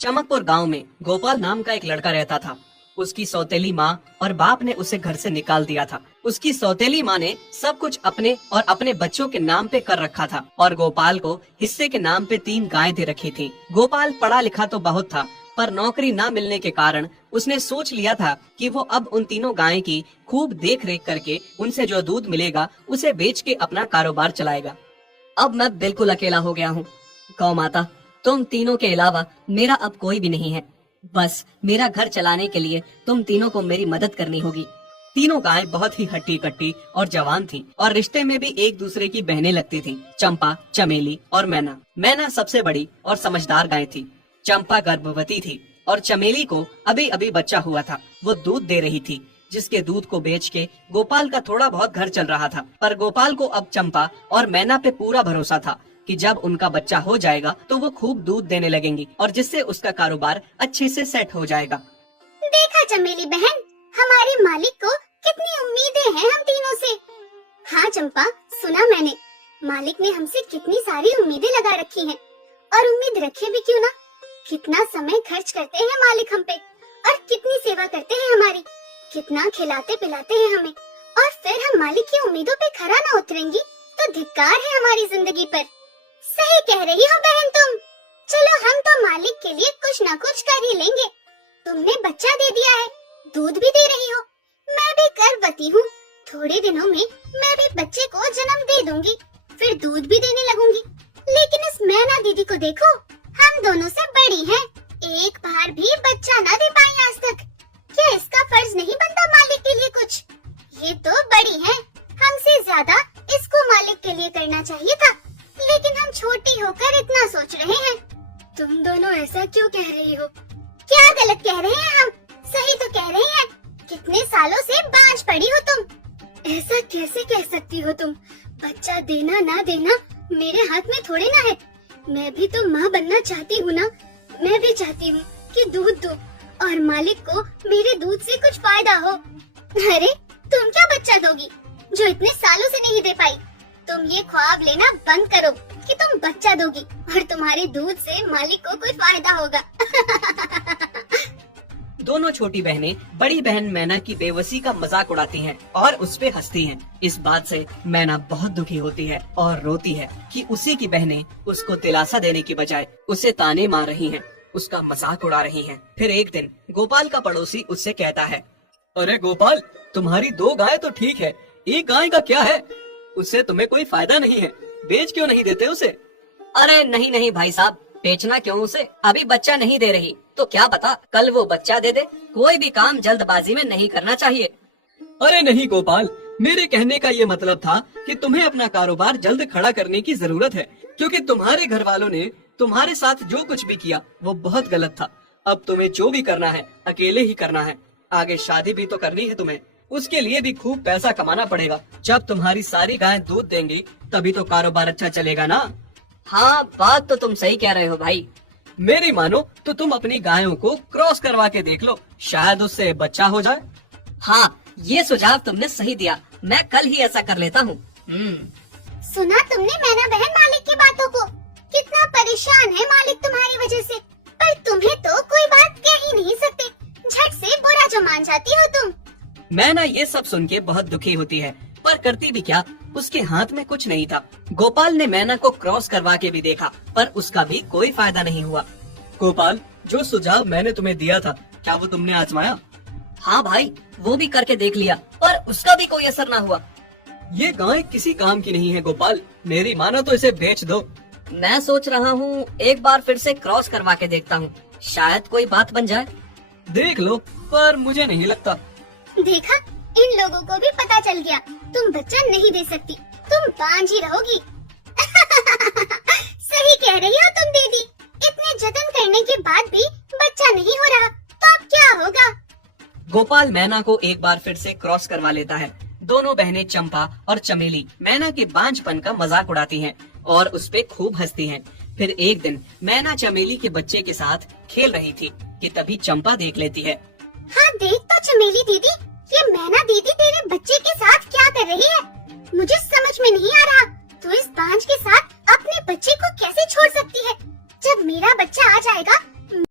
चमकपुर गांव में गोपाल नाम का एक लड़का रहता था। उसकी सौतेली माँ और बाप ने उसे घर से निकाल दिया था। उसकी सौतेली माँ ने सब कुछ अपने और अपने बच्चों के नाम पे कर रखा था और गोपाल को हिस्से के नाम पे 3 गायें दे रखी थी। गोपाल पढ़ा लिखा तो बहुत था, पर नौकरी न मिलने के कारण उसने सोच लिया था कि वो अब उन तीनों गायें की खूब देख रेख करके उनसे जो दूध मिलेगा उसे बेच के अपना कारोबार चलाएगा। अब मैं बिल्कुल अकेला हो गया हूँ। गौ माता, तुम तीनों के अलावा मेरा अब कोई भी नहीं है। बस मेरा घर चलाने के लिए तुम तीनों को मेरी मदद करनी होगी। तीनों गायें बहुत ही हट्टी कट्टी और जवान थीं और रिश्ते में भी एक दूसरे की बहनें लगती थीं। चंपा, चमेली और मैना। मैना सबसे बड़ी और समझदार गाय थी। चंपा गर्भवती थी और चमेली को अभी अभी बच्चा हुआ था। वो दूध दे रही थी, जिसके दूध को बेच के गोपाल का थोड़ा बहुत घर चल रहा था। पर गोपाल को अब चंपा और मैना पे पूरा भरोसा था कि जब उनका बच्चा हो जाएगा तो वो खूब दूध देने लगेंगी और जिससे उसका कारोबार अच्छे से सेट हो जाएगा। देखा चमेली बहन, हमारे मालिक को कितनी उम्मीदें हैं हम तीनों से। हाँ चंपा, सुना मैंने, मालिक ने हमसे कितनी सारी उम्मीदें लगा रखी हैं। और उम्मीद रखे भी क्यों ना, कितना समय खर्च करते हैं मालिक हम पे और कितनी सेवा करते हैं हमारी, कितना खिलाते पिलाते हैं हमें, और फिर हम मालिक की उम्मीदों पे खरा ना उतरेंगी तो धिक्कार है हमारी जिंदगी पर। सही कह रही हो बहन तुम। चलो हम तो मालिक के लिए कुछ ना कुछ कर ही लेंगे। तुमने बच्चा दे दिया है, दूध भी दे रही हो, मैं भी गर्भवती हूँ। थोड़े दिनों में मैं भी बच्चे को जन्म दे दूंगी, फिर दूध भी देने लगूंगी। लेकिन इस मैना दीदी को देखो, हम दोनों से बड़ी हैं, एक बार भी बच्चा ना दे पाई आज तक। क्या इसका फर्ज नहीं बनता मालिक के लिए कुछ? ये तो बड़ी है, हमसे ज्यादा इसको मालिक के लिए करना चाहिए था, लेकिन हम छोटी होकर इतना सोच रहे हैं। तुम दोनों ऐसा क्यों कह रही हो? क्या गलत कह रहे हैं हम? सही तो कह रहे हैं। कितने सालों से बांझ पड़ी हो तुम। ऐसा कैसे कह सकती हो तुम? बच्चा देना ना देना मेरे हाथ में थोड़े ना है। मैं भी तो माँ बनना चाहती हूँ ना। मैं भी चाहती हूँ कि दूध दो और मालिक को मेरे दूध से कुछ फायदा हो। अरे तुम क्या बच्चा दोगी जो इतने सालों से नहीं दे पाई? तुम ये ख्वाब लेना बंद करो कि तुम बच्चा दोगी और तुम्हारे दूध से मालिक को कोई फायदा होगा। दोनों छोटी बहनें बड़ी बहन मैना की बेबसी का मजाक उड़ाती हैं और उस पे हंसती हैं। इस बात से मैना बहुत दुखी होती है और रोती है कि उसी की बहनें उसको दिलासा देने की बजाय उसे ताने मार रही हैं, उसका मजाक उड़ा रही हैं। फिर एक दिन गोपाल का पड़ोसी उससे कहता है, अरे गोपाल, तुम्हारी 2 गाय तो ठीक है, एक गाय का क्या है? उससे तुम्हें कोई फायदा नहीं है, बेच क्यों नहीं देते उसे? अरे नहीं नहीं भाई साहब, बेचना क्यों उसे? अभी बच्चा नहीं दे रही तो क्या पता कल वो बच्चा दे दे। कोई भी काम जल्दबाजी में नहीं करना चाहिए। अरे नहीं गोपाल, मेरे कहने का ये मतलब था कि तुम्हें अपना कारोबार जल्द खड़ा करने की जरूरत है, क्योंकि तुम्हारे घर वालों ने तुम्हारे साथ जो कुछ भी किया वो बहुत गलत था। अब तुम्हें जो भी करना है अकेले ही करना है। आगे शादी भी तो करनी है तुम्हें, उसके लिए भी खूब पैसा कमाना पड़ेगा। जब तुम्हारी सारी गायें दूध देंगी तभी तो कारोबार अच्छा चलेगा ना। हाँ, बात तो तुम सही कह रहे हो भाई। मेरी मानो तो तुम अपनी गायों को क्रॉस करवा के देख लो, शायद उससे बच्चा हो जाए। हाँ, ये सुझाव तुमने सही दिया, मैं कल ही ऐसा कर लेता हूँ। सुना तुमने मैना बहन मालिक की बातों को? कितना परेशान है मालिक तुम्हारी वजह से, पर तुम्हें तो कोई बात कह ही नहीं सकते। झट से बुरा जो मान जाती हो तुम। मैना ये सब सुन के बहुत दुखी होती है, पर करती भी क्या, उसके हाथ में कुछ नहीं था। गोपाल ने मैना को क्रॉस करवा के भी देखा, पर उसका भी कोई फायदा नहीं हुआ। गोपाल, जो सुझाव मैंने तुम्हें दिया था, क्या वो तुमने आजमाया? हाँ भाई, वो भी करके देख लिया, पर उसका भी कोई असर ना हुआ। ये गाय किसी काम की नहीं है गोपाल, मेरी मानो तो इसे बेच दो। मैं सोच रहा हूँ एक बार फिर से क्रॉस करवा के देखता हूँ, शायद कोई बात बन जाए। देख लो, पर मुझे नहीं लगता। देखा, इन लोगों को भी पता चल गया, तुम बच्चा नहीं दे सकती, तुम बांझ ही रहोगी। सही कह रही हो तुम दीदी, इतने जतन करने के बाद भी बच्चा नहीं हो रहा, तो अब क्या होगा? गोपाल मैना को एक बार फिर से क्रॉस करवा लेता है। दोनों बहनें चंपा और चमेली मैना के बांझपन का मजाक उड़ाती हैं और उस पे खूब हंसती हैं। फिर एक दिन मैना चमेली के बच्चे के साथ खेल रही थी कि तभी चंपा देख लेती है। हाँ देख तो चमेली दीदी, ये मैना दीदी तेरे बच्चे के साथ क्या कर रही है? मुझे समझ में नहीं आ रहा, तू इस बांझ के साथ अपने बच्चे को कैसे छोड़ सकती है? जब मेरा बच्चा आ जाएगा